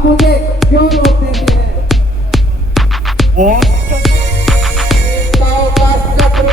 आप मुझे क्यों रोक देते हैं? एकता का चक्र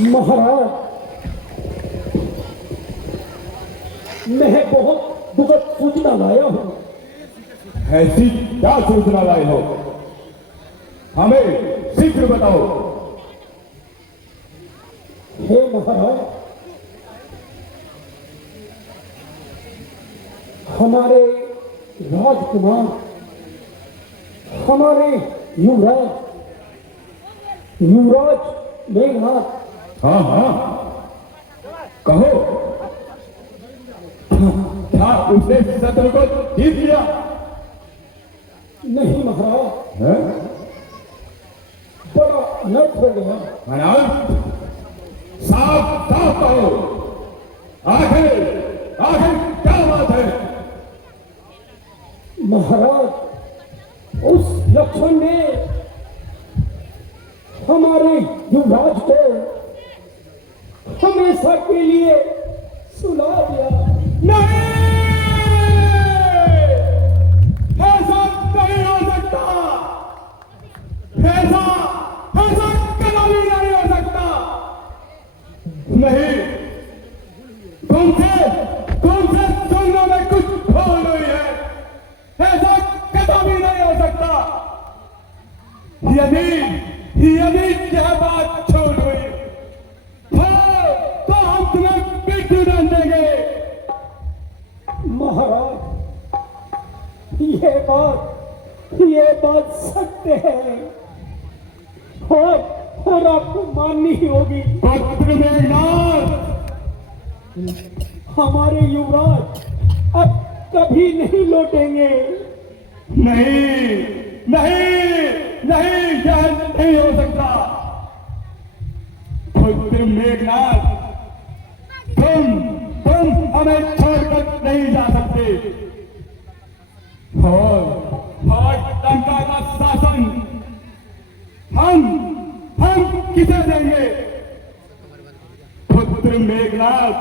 महाराज, मैं बहुत दुखद सूचना लाया हूं। ऐसी क्या सूचना लाए हो? हमें शीघ्र बताओ। हे महाराज, हमारे राजकुमार, हमारे युवराज मेघनाथ, हाँ हाँ, कहो। क्या उसने शत्रु को जीत लिया? नहीं महाराज, हैं? बड़ा अनर्थ हो गया। अनर्थ? साफ साफ कहो। आखिर आखिर क्या बात है? महाराज, उस लक्ष्मण ने हमारे युवराज को हमेशा के लिए सुला दिया। नहीं, ऐसा नहीं हो सकता। ऐसा ऐसा कभी नहीं हो सकता। नहीं, तुमसे सुनने में कुछ भूल हुई है। ऐसा कभी नहीं हो सकता। यदि यह बात छूट हुई तो हम तुम्हें पिट्ठू डाल देंगे। महाराज, ये बात सत्य है और आपको माननी ही होगी। पुत्र मेघनाथ, हमारे युवराज अब कभी नहीं लौटेंगे। नहीं नहीं नहीं, यह नहीं हो सकता। पुत्र मेघनाथ, तुम हमें छोड़कर नहीं जा सकते। और लंका का शासन हम किसे देंगे? पुत्र मेघनाथ,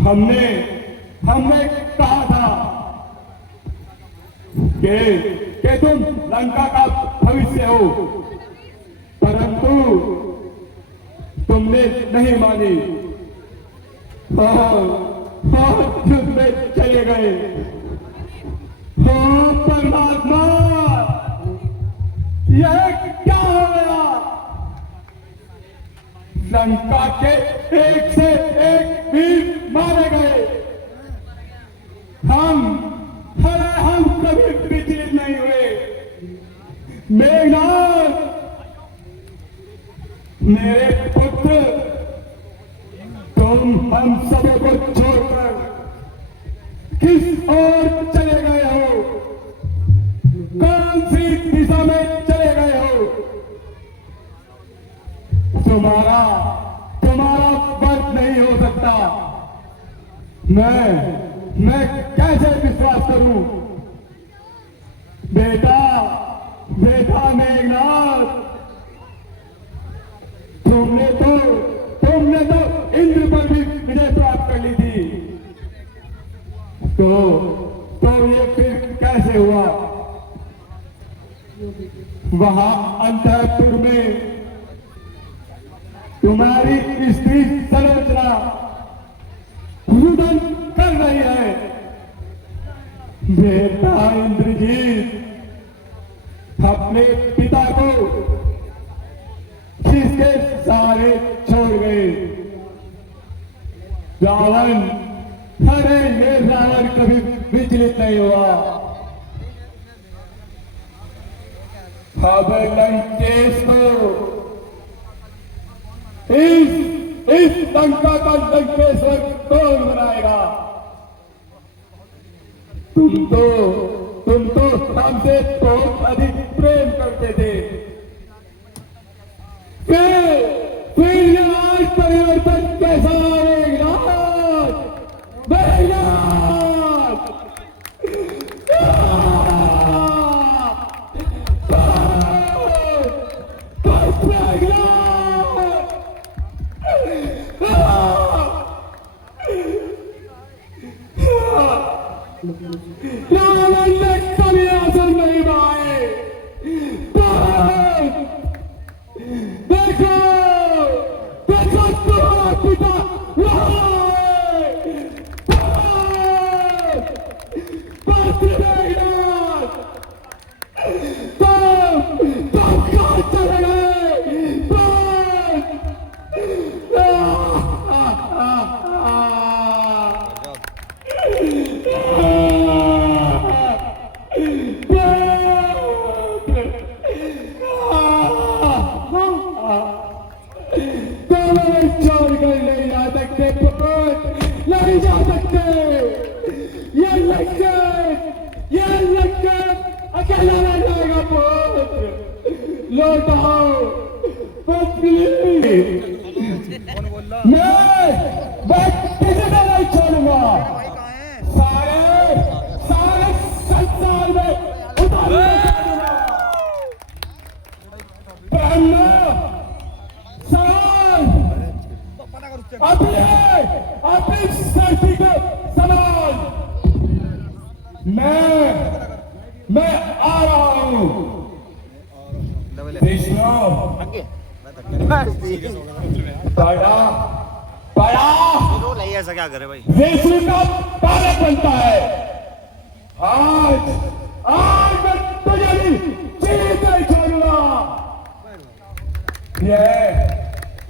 हमने कहा था कि तुम लंका का भविष्य हो, परंतु तुमने नहीं मानी और युद्ध में चले गए। परमात्मा, यह क्या हो गया? लंका के एक से एक वीर मारे गए। हम कभी विचलित नहीं हुए। मेघनाथ, मेरे पुत्र, तुम हम सबों को छोड़कर किस ओर चले गए हो? कौन सी दिशा में चले गए हो? तुम्हारा वध नहीं हो सकता। मैं कैसे विश्वास करूं? बेटा मेघनाथ, तुमने तो इंद्र पर भी विजय प्राप्त कर ली थी। तो ये फिर कैसे हुआ? वहां अंतःपुर में तुम्हारी स्त्री सलोचना रुदन कर रही है। बेटा इंद्रजीत अपने पिता को किसके सहारे छोड़ गए? रावण, अरे ये रावण कभी विचलित नहीं हुआ। अब लंकेश को इस लंका का लंकेश्वर कौन बनाएगा? तुम तो हमसे बहुत अधिक प्रेम करते थे। फिर ये आज परिवर्तन कैसा आएगा? मेघनाथ! रावण ने कभी असर नहीं पाए। देखो देखो तुम्हारा पिता तुम कहाँ चले गए? छोड़ कर नहीं जा सकते पुत्र, नहीं जा सकते। ये लश्कर अकेला रह जाएगा पुत्र। लौट आओ प्लीज। मैं किसी को नहीं छोड़ूंगा। सारे संसार में अपनी शक्ति को समान मैं आ रहा हूं। ऐसा क्या करे भाई? विष्णु का पालक बनता है। आज मैं तुझे भी जीवित नहीं छोड़ूंगा।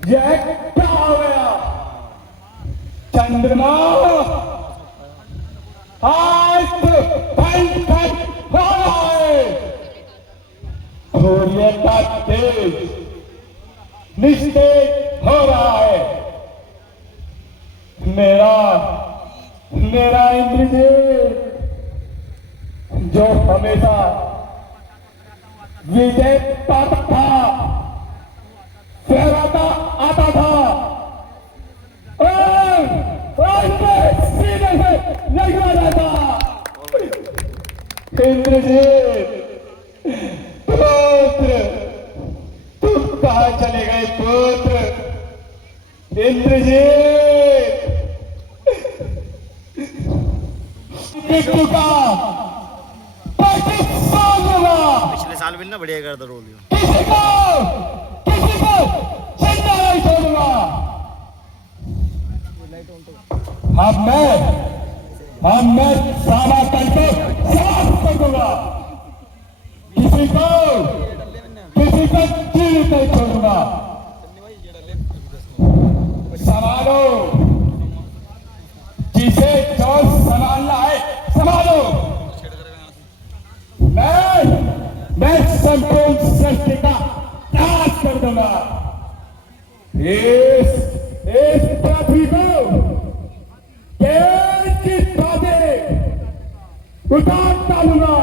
यह क्या हो गया? चंद्रमा आज भयंकर हो रहा है। सूर्य का तेज निस्तेज हो रहा है। मेरा इंद्रजीत जो हमेशा विजय पाता था, फहराता आता था, और सीने से लगा रहता। इंद्रजीत पुत्र, तुम कहाँ चले गए पुत्र? इंद्रजीत का पाकिस्तान होगा। पिछले साल भी ना बढ़िया करता रोल। किसी को जिंदा नहीं छोड़ूंगा। मैं सारा करके समाप्त कर दूंगा। किसी को जीवित नहीं छोड़ूंगा। संभालो, जिसे जो संभालना है संभालो। मैं संपूर्ण सृष्टि का नाश कर दूंगा। इस पृथ्वी को की बातें उतार डालूंगा।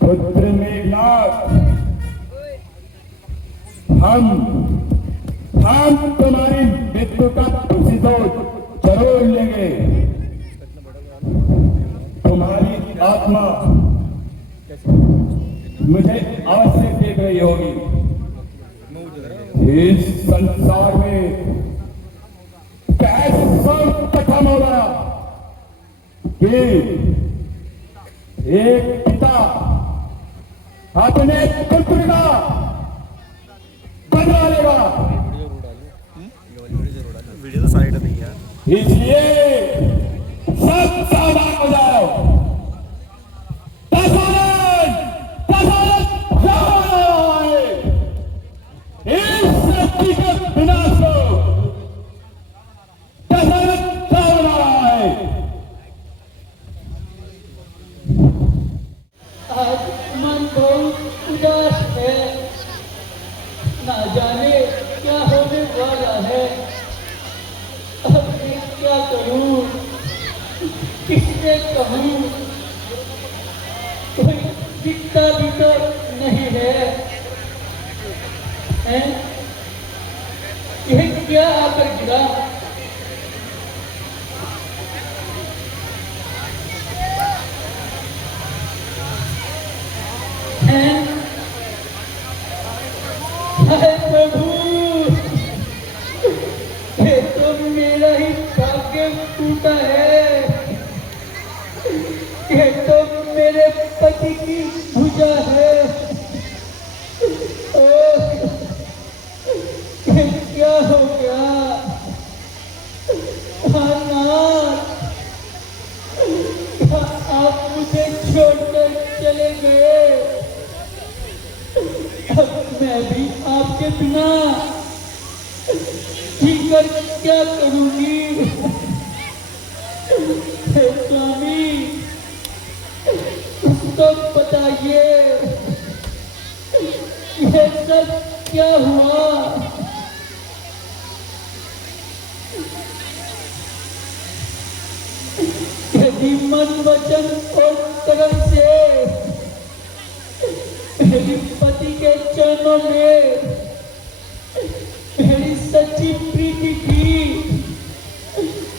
पुत्र मेघनाथ, हम तुम्हारी मृत्यु का प्रतिशोध जरूर लेंगे। तुम्हारी आत्मा मुझे अवश्य देख रही होगी। इस संसार में कैसा खत्म हो गया कि एक पिता अपने पुत्र का बदला लेगा। वीडियो तो साइड में है। इसलिए सब सावधान हो जाओ। इस शक्ति के विनाश को आज मन बहुत उदास है। ना जाने क्या होने वाला है। अब मैं क्या करूं, किससे कहूं? कोई दिखता भी तो नहीं है। हैं? यह क्या आकर गिरा? हैं? हाय प्रभु, ये तो मेरा ही भाग्य टूटा है। ये तो मेरे पति की भुजा है। ये क्या हो गया? हाँ नाथ, आप मुझे छोड़कर चले गए। अब मैं भी आपके बिना जीकर क्या करूंगी? हे स्वामी, तो बताइए, यह सब क्या हुआ? यदि मन वचन और कर्म से मेरी पति के चरणों में मेरी सच्ची प्रीति की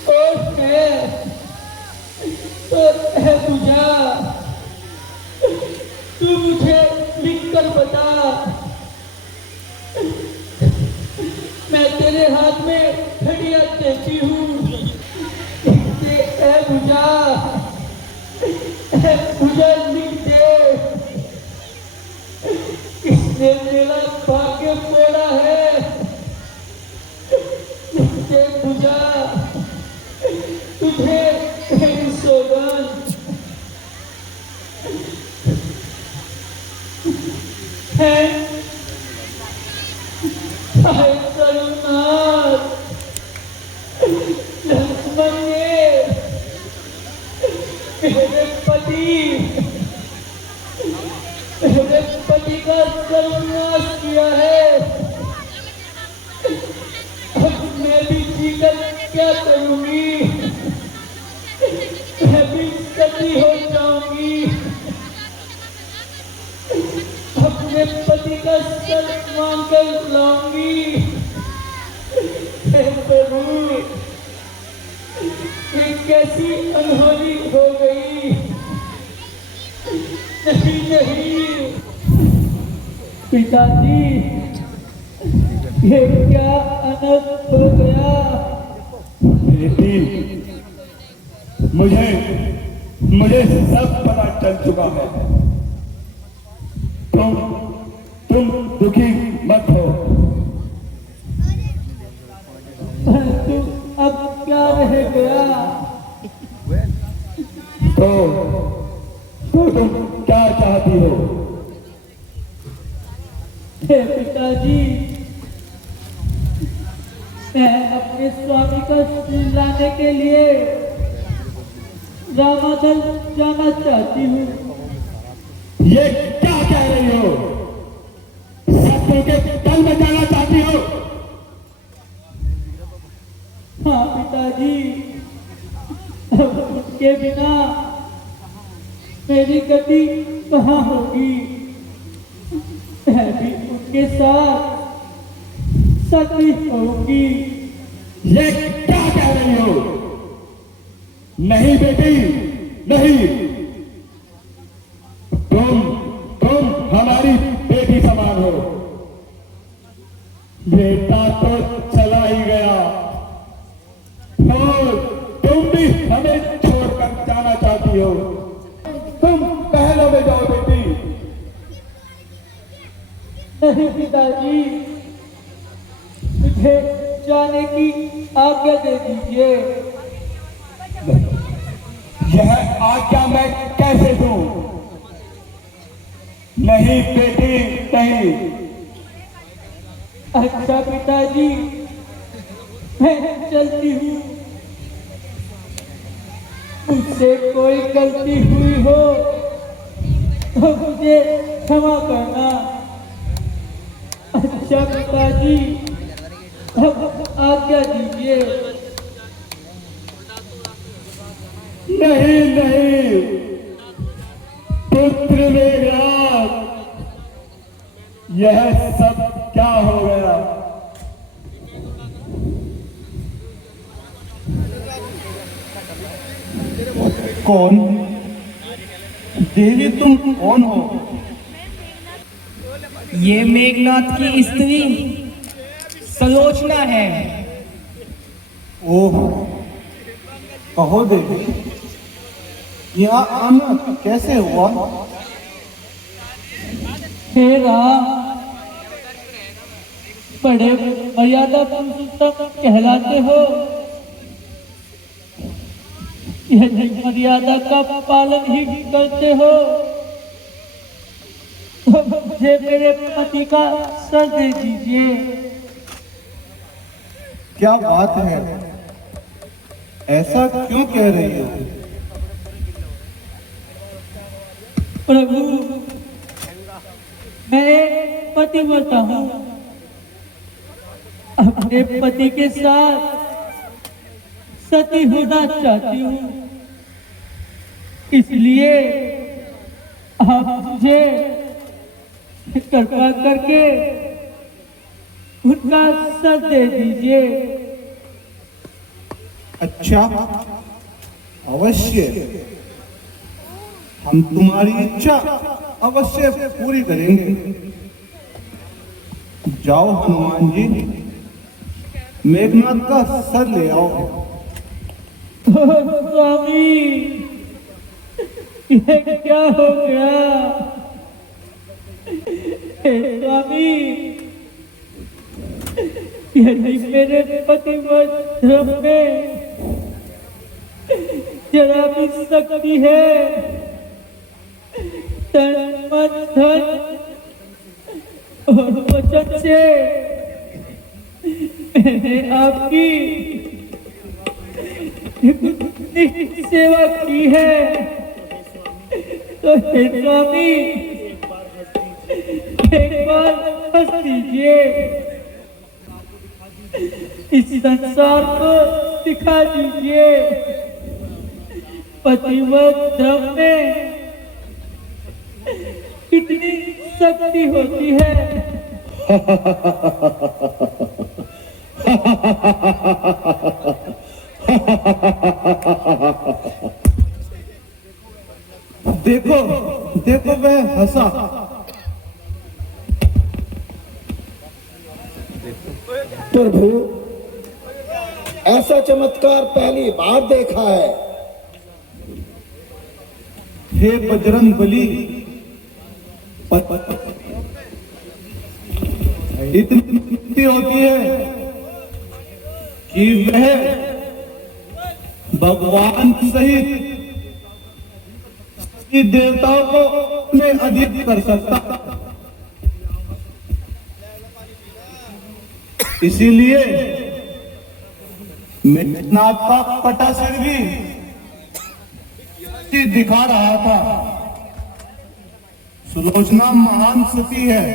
और है, तो है पूजा, तू मुझे लिखकर बता। मैं तेरे हाथ में घड़ियां देती हूँ। पूजा लिख दे, किसने मेरा भाग्य फोड़ा है? लिख दे पूजा, तुझे मेरी सौगंध है। हाय करुणानाथ, लक्ष्मण ने मेरे पति का सर्वनाश किया है। अब मैं भी जीकर क्या करूंगी? मैं भी सती हो जाऊंगी। अपने पति का सर मांग कर लाऊंगी। हे प्रभु, ये कैसी अनहोनी हो गई? नहीं नहीं पिताजी, ये क्या अनर्थ हो गया? बेटी, मुझे सब पता चल चुका है। तुम दुखी मत हो। परंतु अब क्या रह गया? तो तुम क्या चाहती हो? हे पिताजी, मैं अपने स्वामी का श्री लाने के लिए रामादल जाना चाहती हूँ। ये क्या कह रही हो? शत्रु के दल में जाना चाहती हो? हाँ पिताजी, उनके बिना मेरी गति कहाँ होगी? मैं भी उनके साथ सती होगी। ये क्या कह रही हो? नहीं बेटी, नहीं। तुम हमारी बेटी समान हो। बेटा तो चला ही गया, और तुम भी हमें छोड़कर जाना चाहती हो। तुम पहले में जाओ बेटी। नहीं पिताजी, मुझे जाने की आज्ञा दे दीजिए। यह आज्ञा मैं कैसे दूं? नहीं बेटी, नहीं। अच्छा पिताजी, मैं चलती हूँ। मुझसे कोई गलती हुई हो तो मुझे क्षमा करना। अच्छा पिताजी, अब आज्ञा दीजिए। नहीं नहीं पुत्र मेघनाथ, यह सब क्या हो गया? कौन? देवी तुम कौन हो? ये मेघनाथ की स्त्री सलोचना है। ओह, कहो देवी, यहाँ आना कैसे हुआ? हे राम, बड़े मर्यादा पुरुषोत्तम कहलाते हो, यदि मर्यादा का पालन ही करते हो तो मुझे मेरे पति का सर दे दीजिए। क्या बात है, ऐसा क्यों कह रही हो? प्रभु, मैं पतिव्रता हूँ, अपने पति के साथ सती होना चाहती हूँ, इसलिए आप मुझे कृपा करके उनका सर दे दीजिए। अच्छा, अवश्य, हम तुम्हारी इच्छा अवश्य पूरी करेंगे। जाओ हनुमान जी, मेघनाथ का सर ले आओ। स्वामी, ये क्या हो गया? हे स्वामी, यदि मेरे पतिव्रत धर्म में जरा भी शक्ति है, तन मन धन और वचन से मैंने आपकी सेवा की है, तो हे स्वामी, एक बार हंस दीजिए, इस संसार को दिखा दीजिए पतिव्रत धर्म में कितनी शक्ति होती है। देखो देखो, वह हंसा। प्रभु, ऐसा चमत्कार पहली बार देखा है। हे बजरंग बली, इतनी होती है कि वह भगवान सहित देवताओं को अपने अधीन कर सकता। इसीलिए मेघनाथ का कटा सिर भी दिखा रहा था। सुलोचना महान सती है,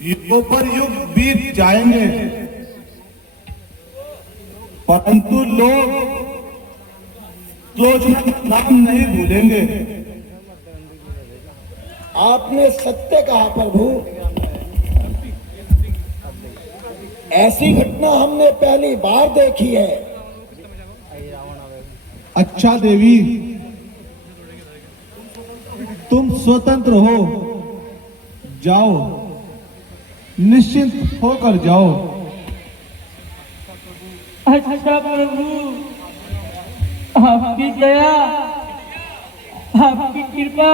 युगों पर युग बीत जाएंगे, परंतु लोग सुलोचना का नाम नहीं भूलेंगे। आपने सत्य कहा प्रभु, ऐसी घटना हमने पहली बार देखी है। अच्छा देवी, तुम स्वतंत्र हो, जाओ, निश्चिंत होकर जाओ। अच्छा प्रभु, आपकी दया, आपकी कृपा,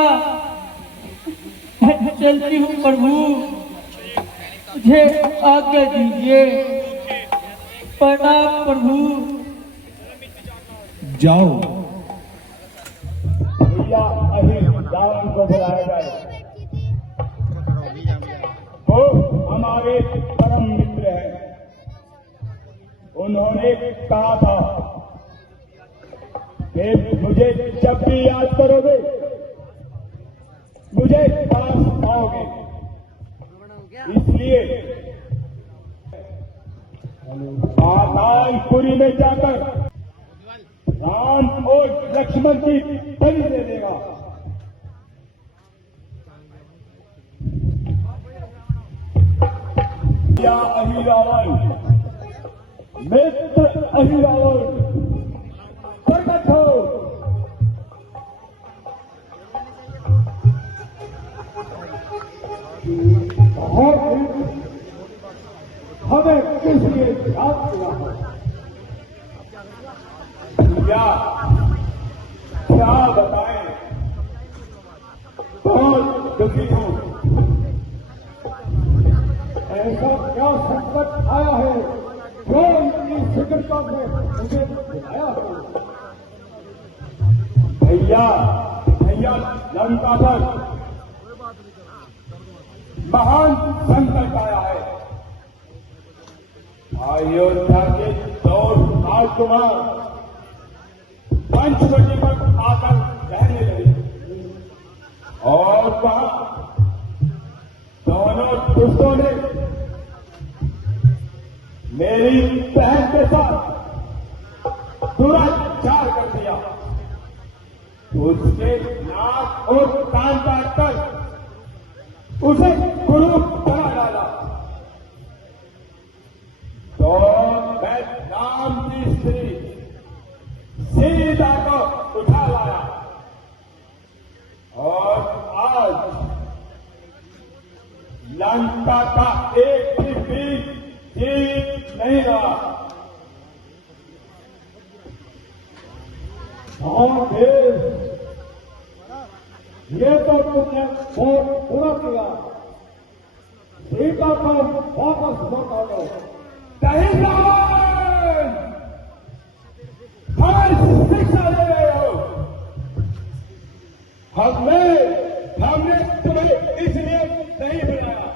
मैं चलती हूँ प्रभु, मुझे आज्ञा दीजिए। प्रणाम प्रभु। जाओ। भैया अभी रावण को बुलाया जाए। वो हमारे परम मित्र हैं। उन्होंने कहा था कि मुझे जब भी याद करोगे मुझे पास पाओगे, इसलिए पातालपुरी में जाकर राम और लक्ष्मण की बलि दे देगा। या अहिरावण, मित्र अहिरावण, प्रकट हो। बहुत ही हमें किस लिए याद किया क्या बताएं, बहुत दुखी हूं। ऐसा क्या संकट आया है जो इतनी शीघ्रता में मुझे बुलाया हो। भैया लंका पर महान संकट आया है। अयोध्या के 2 राजकुमार पंचवटी पर आकर रहने लगे और वहां दोनों दुष्टों ने मेरी बहन के साथ दुराचार कर दिया। उसके नाक और कान काटकर उसे कुरूप बना डाला। तो मैं राम की स्त्री सीता को उठा लाया और आज लंका का एक भी बीज जीत नहीं रहा। और ये तो तुमने बहुत बुरा किया। सीता को वापस लौटा दो। कहीं रावण हमें शिक्षा दे रहे हो। हमने तुम्हें इसलिए नहीं बुलाया।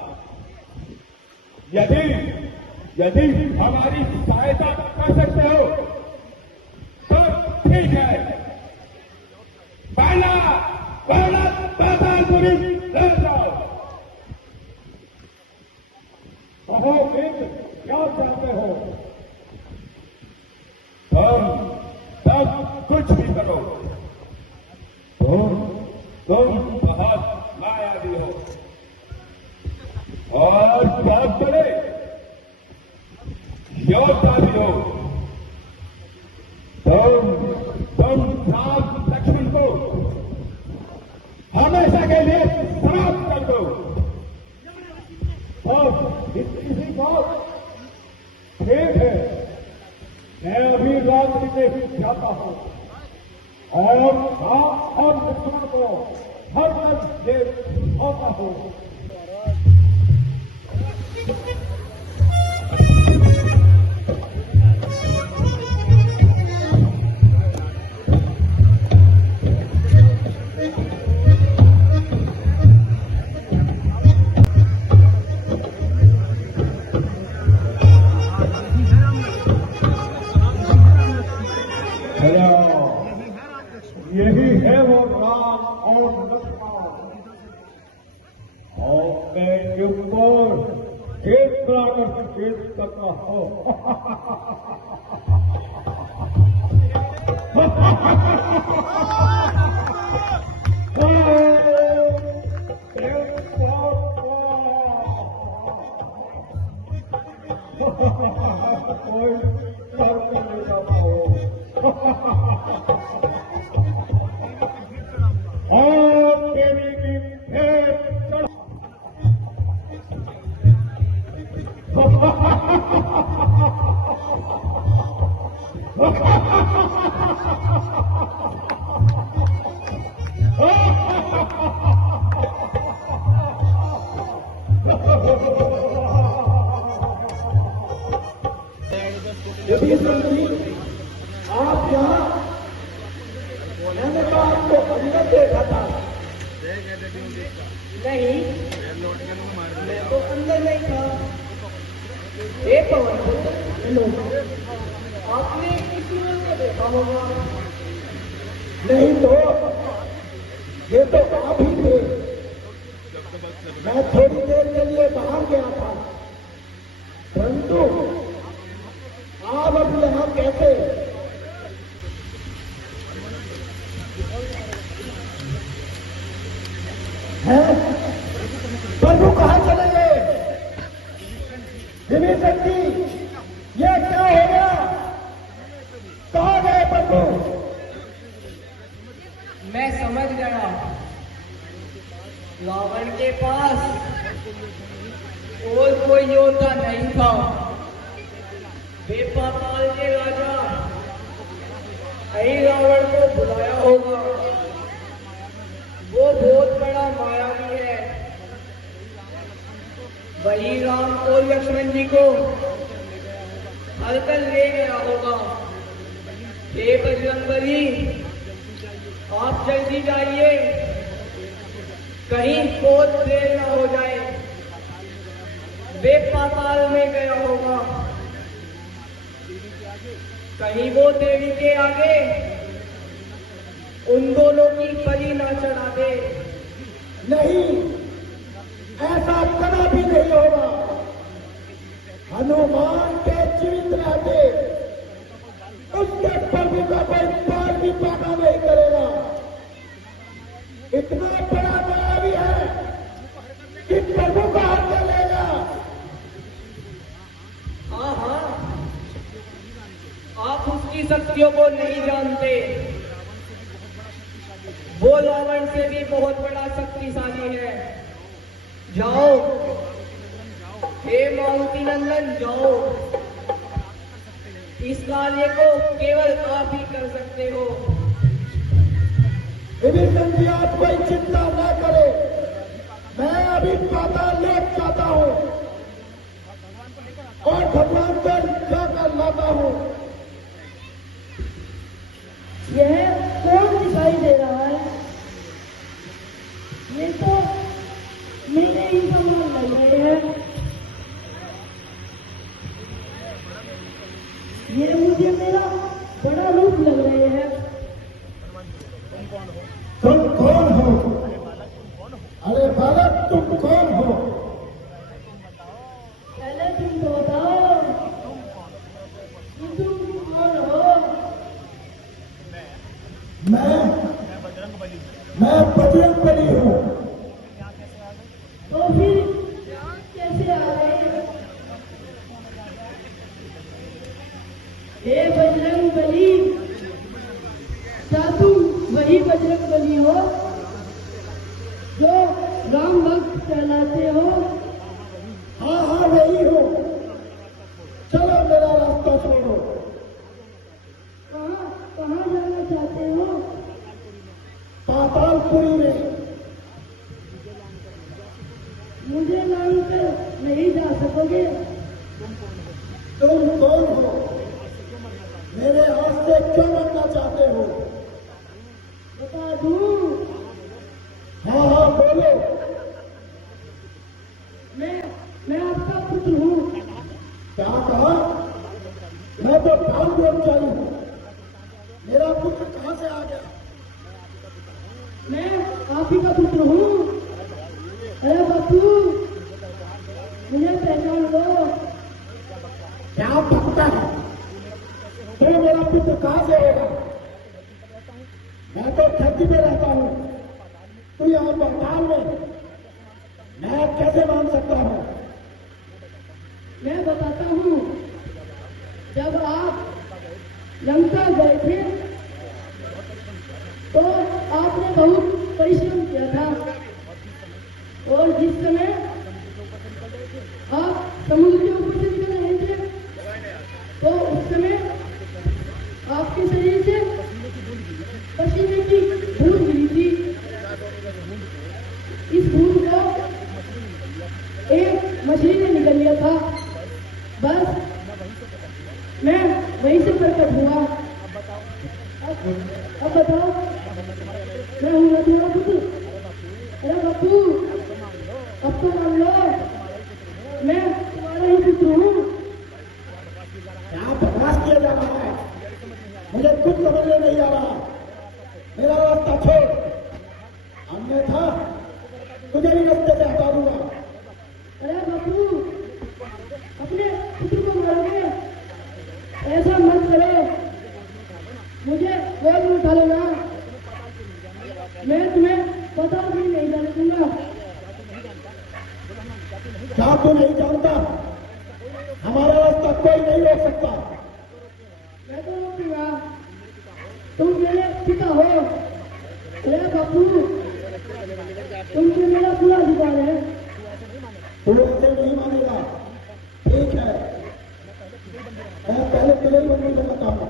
यदि हमारी सहायता कर सकते हो तो ठीक है। पहला पातालपुरी ले जाओ। कहो मित्र, क्या चाहते हो? तुम कुछ भी करो। तुम बहुत मायावी हो और बहुत बड़े योद्धा भी हो। तुम राम लक्ष्मण को हमेशा के लिए समाप्त कर दो। और इसी बात ठीक है, मैं अभी रात्रि में जाता हूं और राम और लक्ष्मण को हर पल ले आता हूं। यही है वो राम और लक्ष्मण। और मैं इनको खेत कराकर खेत करता हूं। कोई तर्क नहीं करता हो। और देवी की भेंट आप यहाँ, मैंने तो आपको अंदर देखा था। नहीं, मैं तो अंदर नहीं था। हे पवन पुत्र, आपने किसी को देखा होगा। नहीं तो ये तो आप ही थे। मैं थोड़ी देर के लिए बाहर गया था, परंतु आप अब यहाँ कैसे? हैं? प्रभु कहाँ चले गए? विभीषण जी, ये क्या हो गया? कहाँ गए प्रभु? मैं समझ गया, रावण के पास और कोई योद्धा नहीं था। बेपाताल के राजा ही रावण को बुलाया होगा। वो बहुत बड़ा मायावी है। वही राम और लक्ष्मण जी को हलकल ले गया होगा। हे बजरंगबली, आप जल्दी जाइए, कहीं बहुत देर न हो जाए। वे पाताल में गया होगा, कहीं वो देवी के आगे उन दोनों की बलि ना चढ़ा दे। नहीं, ऐसा कभी नहीं होगा। हनुमान के जीवित रहते उसके प्रभु का कोई पार भी पाना नहीं करेगा। इतना बड़ा मायावी है कि प्रभु का हाथ चलेगा। हाँ हाँ, आप उसकी शक्तियों को नहीं जानते। वो रावण से भी बहुत बड़ा शक्तिशाली है। जाओ, हे मारुति नंदन, जाओ। इस कार्य को केवल आप ही कर सकते हो। विभीषण जी, आप कोई चिंता न करें, मैं अभी पाताल लोक जाता हूं और भगवान को जाकर लाता हूं। यह कौन दिखाई दे रहा है? ये तो मेरे ही समान लग रहे हैं। ये मुझे मेरा बड़ा रूप लग रहे हैं। तुम कौन हो? अरे बालक, तुम कौन हो? पहले तुम तो बताओ कि तुम कौन हो? मैं बजरंगबली हूँ। तो फिर कैसे आ गए? हे बजरंगबली, क्या तुम वही बजरंगबली हो जो राम भक्त कहलाते हो? हाँ हाँ, वही हूँ। चलो, मेरा रास्ता छोड़ो। कहाँ जाना चाहते हो? पातालपुरी में। मुझे मानकर नहीं जा सकोगे। तुम कौन हो? मेरे हाथ से क्यों बनना चाहते हो? बता दूं? हाँ हाँ, बोलो। मैं आपका पुत्र हूँ। क्या कहा? मैं तो काम कर्मचारी हूँ। मेरा पुत्र कहाँ से आ गया? मैं आप ही का पुत्र हूँ। अरे बापू, मुझे पहचान लो। क्या पकता है? तो मेरा पुत्र कहाँ से होगा? मैं तो खेती में रहता हूँ, तू यहाँ पाताल में। मैं कैसे मान सकता हूँ? मैं बताता हूँ। जब आप लंका गए थे तो आपने बहुत परिश्रम किया था, और जिस समय आप समुद्र के ऊपर से निकल रहे थे तो उस समय आपके शरीर से पसीने की बूंद गिरी थी। इस बूंद को एक मछली ने निकल लिया था। बस मैं वहीं से प्रकट हुआ। अब बताओ, मैं हूँ तुम्हारा पुत्र। अरे बापू, अब तो मान लो, मैं तुम्हारा ही पुत्र हूँ। क्या बकवास किया जा रहा है? मुझे कुछ समझ में नहीं आ रहा। मेरा रास्ता छोड़, अन्यथा तुझे भी रास्ते से हटा दूंगा। अरे बापू, अपने पुत्र को मारोगे? ऐसा मत करो, मुझे गोद में उठा लेना। मैं तुम्हें पता भी नहीं जाने दूंगा। क्या तू नहीं जानता रोकता? मैं तो रोकूंगा, तुम मेरे पिता हो। अरे बापू, तुमसे मेरा पूरा अधिकार है। तू ऐसे नहीं मानेगा। ठीक है, मैं पहले तेरे ही बंदी को बताऊंगा।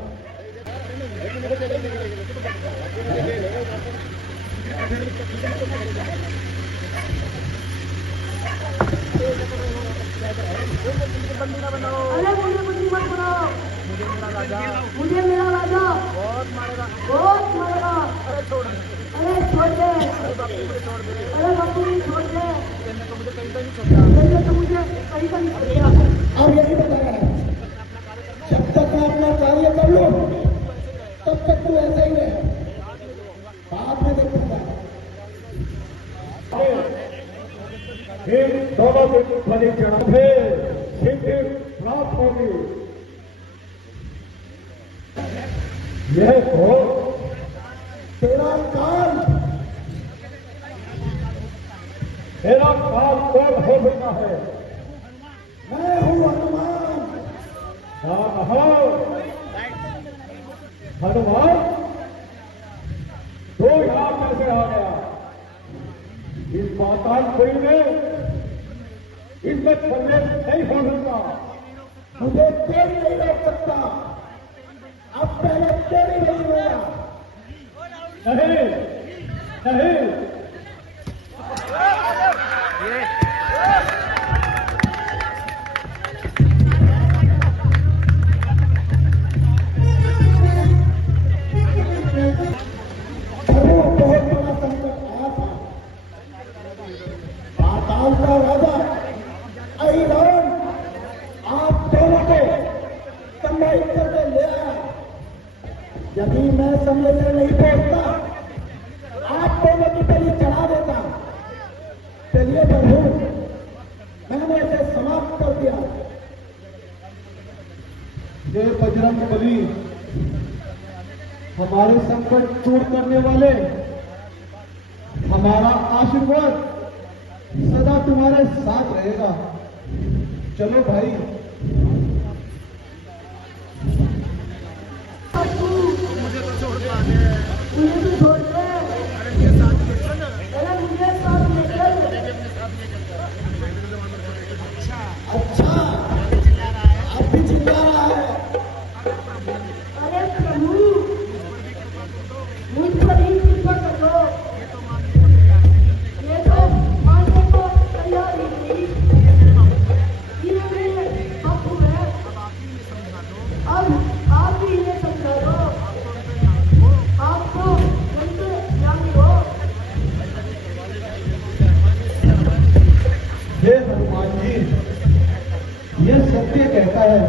अरे मुझे बंदी मत बनाओ, मुझे मेरा राजा बहुत मारेगा। अरे छोड़ दे, अरे बापू छोड़ दे, तो मुझे कहीं का नहीं छोड़ेगा। अब यही बता रहा है, जब तक मैं अपना कार्य कर लूं तब तक तू ऐसे ही रहे, बाद में देखूंगा। इन दोनों के परीक्षण से सिद्धि प्राप्त होगी। यह तो तेरा काल कौन हो सकता है? मैं हूँ हनुमान। हनुमान तो यहां कैसे आ गया? इस पातालपुरी में इसमें प्रवेश नहीं हो सकता। मुझे तेरी नहीं रोक सकता। अब पहले तेरी नहीं होगा। नहीं नहीं, बहुत बड़ा संकट आया था। पाताल का राजा अहिरावण आप दोनों को संभाल करके ले आया। यदि मैं समय से नहीं पहुंचता आप दोनों की बलि चढ़ा देता। चलिए प्रभु, मैंने इसे समाप्त कर दिया। ये बजरंग बली हमारे संकट दूर करने वाले, हमारा आशीर्वाद सदा तुम्हारे साथ रहेगा। चलो भाई। मुझे तो छोड़ दे, अरे मुझे साथ लेकर। अच्छा, अब भी चिल्ला रहा है। अरे प्रभु, मुझ पर ही कृपा कर दो। ये तो मानने को तैयार ही नहीं। ये मेरे बापू है, अब आप ही इन्हें समझा दो। आप तो उनके ज्ञानी हो। हे हनुमान जी, यह सत्य कहता है,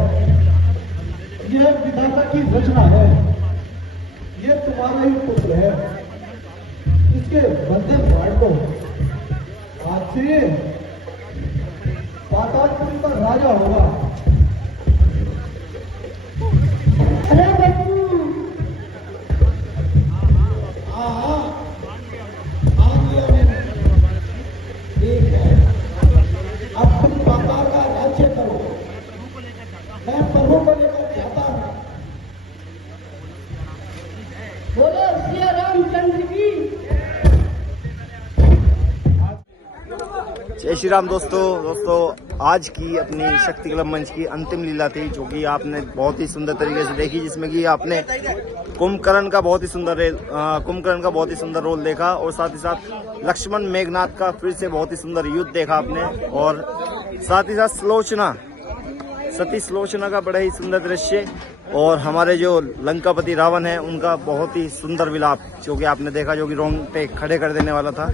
यह विधाता की रचना है। यह तुम्हारा ही पुत्र है, इसके बंधन फाड़ दो। आज से पातालपुरी का राजा होगा। अरे बापू, हाँ, आ गया मैंने। ठीक है, अब तुम पाताल का राज्य करो। मैं प्रभु को लेकर जाता हूँ। बोलो सिया रामचंद्र की। जय श्री राम दोस्तों आज की अपनी शक्ति क्लब मंच की अंतिम लीला थी, जो कि आपने बहुत ही सुंदर तरीके से देखी, जिसमें कि आपने कुंभकर्ण का बहुत ही सुंदर रोल देखा, और साथ ही साथ लक्ष्मण मेघनाथ का फिर से बहुत ही सुंदर युद्ध देखा आपने, और साथ ही साथ सती सुलोचना का बड़ा ही सुंदर दृश्य, और हमारे जो लंकापति रावण है उनका बहुत ही सुंदर विलाप जो कि आपने देखा, जो कि रोंगटे खड़े कर देने वाला था।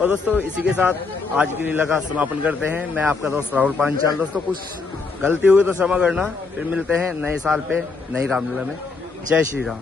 और दोस्तों इसी के साथ आज की लीला का समापन करते हैं। मैं आपका दोस्त राहुल पांचाल। दोस्तों कुछ गलती हुई तो क्षमा करना, फिर मिलते हैं नए साल पे नई रामलीला में। जय श्री राम।